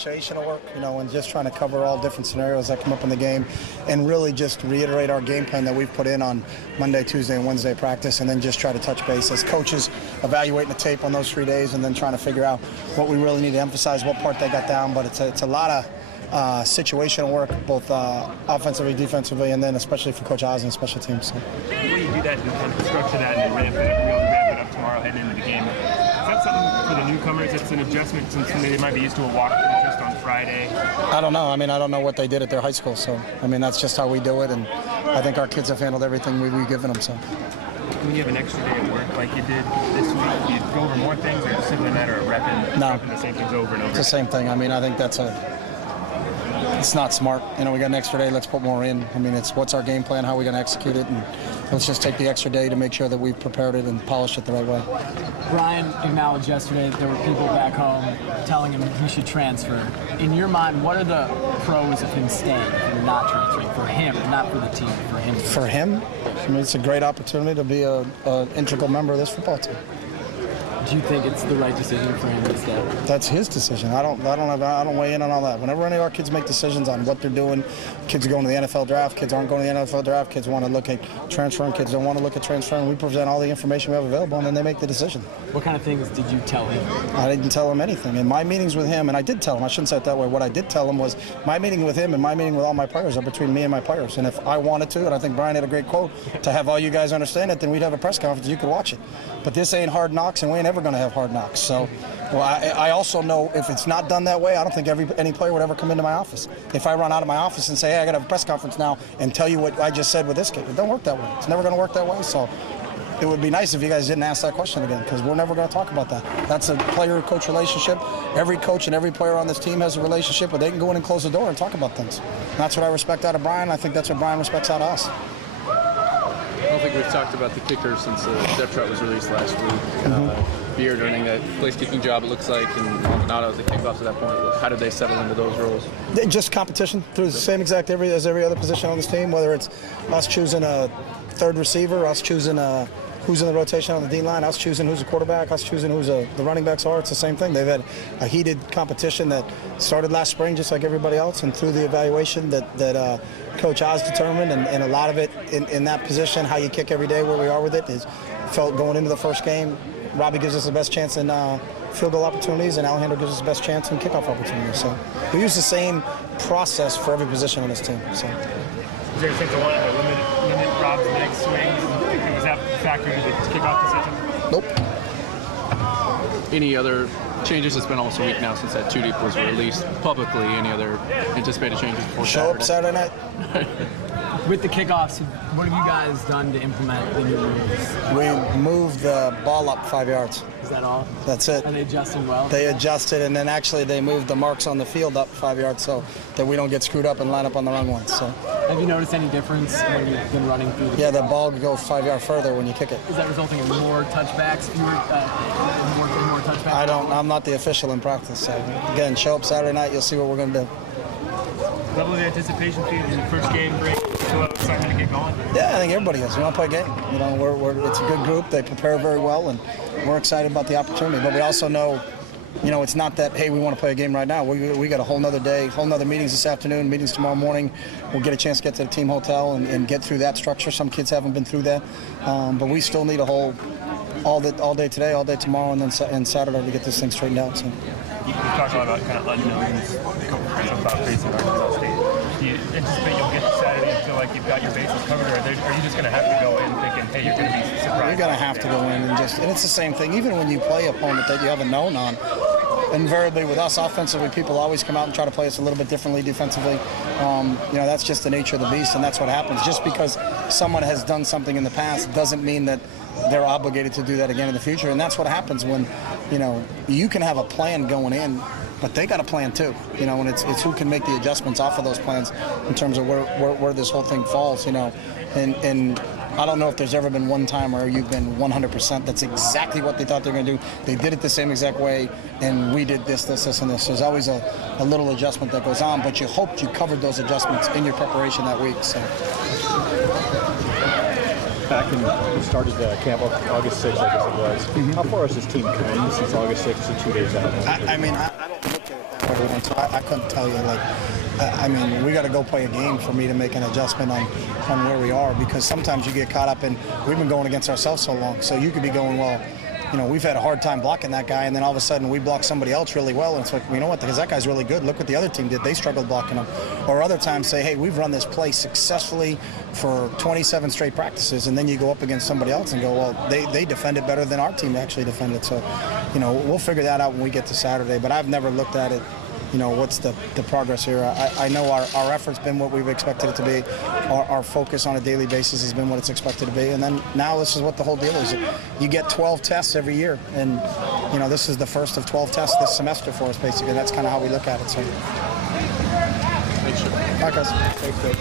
Situational work, and just trying to cover all different scenarios that come up in the game and really just reiterate our game plan that we've put in on Monday, Tuesday, and Wednesday practice, and then just try to touch base as coaches evaluating the tape on those 3 days and then trying to figure out what we really need to emphasize, what part they got down. But it's a lot of situational work, both offensively, defensively, and then especially for Coach Oz and special teams. So. The way you do that, you kind of structure that and ramp it up tomorrow heading into the game. Is that something for the newcomers? It's an adjustment since they might be used to a walkthrough just on Friday. I don't know. I don't know what they did at their high school. So, that's just how we do it, and I think our kids have handled everything we've given them. So. When you have an extra day at work like you did this week, do you go over more things, or is it simply a matter of repping the same things over and over? It's the same thing. I think it's not smart. We got an extra day, let's put more in. It's what's our game plan, how are we going to execute it, and let's just take the extra day to make sure that we've prepared it and polished it the right way. Bryan acknowledged yesterday that there were people back home telling him he should transfer. In your mind, what are the pros of him staying and not transferring? For him, not for the team, for him. For him, it's a great opportunity to be an integral member of this football team. Do you think it's the right decision for him to stay? That's his decision. I don't weigh in on all that. Whenever any of our kids make decisions on what they're doing, kids are going to the NFL draft, kids aren't going to the NFL draft, kids want to look at transferring, kids don't want to look at transferring. We present all the information we have available, and then they make the decision. What kind of things did you tell him? I didn't tell him anything. In my meetings with him, and I did tell him, I shouldn't say it that way, what I did tell him was my meeting with him and my meeting with all my players are between me and my players. And if I wanted to, and I think Bryan had a great quote, to have all you guys understand it, then we'd have a press conference, you could watch it. But this ain't hard knocks, and we ain't ever going to have hard knocks. So, I also know if it's not done that way, I don't think any player would ever come into my office. If I run out of my office and say, hey, I got to have a press conference now and tell you what I just said with this kid, it don't work that way. It's never going to work that way. So it would be nice if you guys didn't ask that question again, because we're never going to talk about that. That's a player-coach relationship. Every coach and every player on this team has a relationship where they can go in and close the door and talk about things. And that's what I respect out of Bryan. I think that's what Bryan respects out of us. I don't think we've talked about the kicker since the depth chart was released last week. Beard earning that place-kicking job, it looks like, and Maldonado as the kickoff to that point. How did they settle into those roles? Just competition through the same exact as every other position on this team, whether it's us choosing a third receiver, us choosing who's in the rotation on the D-line, us choosing who's a quarterback, us choosing who's the running backs are. It's the same thing. They've had a heated competition that started last spring just like everybody else, and through the evaluation that Coach Oz determined, and a lot of it in that position, how you kick every day, where we are with it, is felt going into the first game, Robbie gives us the best chance in field goal opportunities, and Alejandro gives us the best chance in kickoff opportunities. So we use the same process for every position on this team. So. Is there a sense of wanting to limit Rob's leg swing? Was that factored into the kickoff decision? Nope. Any other changes? It's been almost a week now since that 2 deep was released publicly. Any other anticipated changes before Show up Saturday night. With the kickoffs, what have you guys done to implement the new rules? We moved the ball up 5 yards. Is that all? That's it. Are they adjusting well? They adjusted, and then actually they moved the marks on the field up 5 yards so that we don't get screwed up and line up on the wrong ones. So. Have you noticed any difference when you've been running through the Yeah, the ball goes 5 yards further when you kick it. Is that resulting in more touchbacks, more touchbacks? I'm not the official in practice. So again, show up Saturday night, you'll see what we're going to do. Level of anticipation for the first game, great. Excited to get going. Yeah, I think everybody is. We want to play a game. It's a good group. They prepare very well, and we're excited about the opportunity. But we also know, it's not that, hey, we want to play a game right now. We got a whole nother day, whole nother meetings this afternoon, meetings tomorrow morning. We'll get a chance to get to the team hotel and get through that structure. Some kids haven't been through that, but we still need a whole all day today, all day tomorrow, and then Saturday to get this thing straightened out. So. You talked a lot about kind of unknowns about facing Arkansas State. Do you anticipate you'll get to Saturday and feel like you've got your bases covered, or are you just going to have to go in thinking, hey, you're going to be surprised? You're going to have to go in and it's the same thing. Even when you play an opponent that you haven't known on, invariably with us offensively, people always come out and try to play us a little bit differently defensively. That's just the nature of the beast, and that's what happens. Just because someone has done something in the past doesn't mean that they're obligated to do that again in the future. And that's what happens when, you can have a plan going in, but they got a plan too, and it's who can make the adjustments off of those plans in terms of where this whole thing falls, and I don't know if there's ever been one time where you've been 100%. That's exactly what they thought they were going to do. They did it the same exact way, and we did this, and this. There's always a little adjustment that goes on, but you hoped you covered those adjustments in your preparation that week. So. Back when you started camp August 6th, I guess it was. How far has this team come since August 6th to 2 days out? I don't look at it that way. quarter one. So I couldn't tell you, like, I mean, we got to go play a game for me to make an adjustment on where we are, because sometimes you get caught up in, we've been going against ourselves so long. So you could be going, well, you know, we've had a hard time blocking that guy, and then all of a sudden we block somebody else really well, and it's like, you know what, because that guy's really good. Look what the other team did. They struggled blocking him. Or other times say, hey, we've run this play successfully for 27 straight practices, and then you go up against somebody else and go, well, they defended better than our team actually defended. So, you know, we'll figure that out when we get to Saturday, but I've never looked at it, you know, what's the progress here. I know our effort's been what we've expected it to be. Our focus on a daily basis has been what it's expected to be. And then now this is what the whole deal is. You get 12 tests every year. And, you know, this is the first of 12 tests this semester for us, basically. That's kind of how we look at it. So. Thanks, Sean. Bye, guys. Thanks, Dave.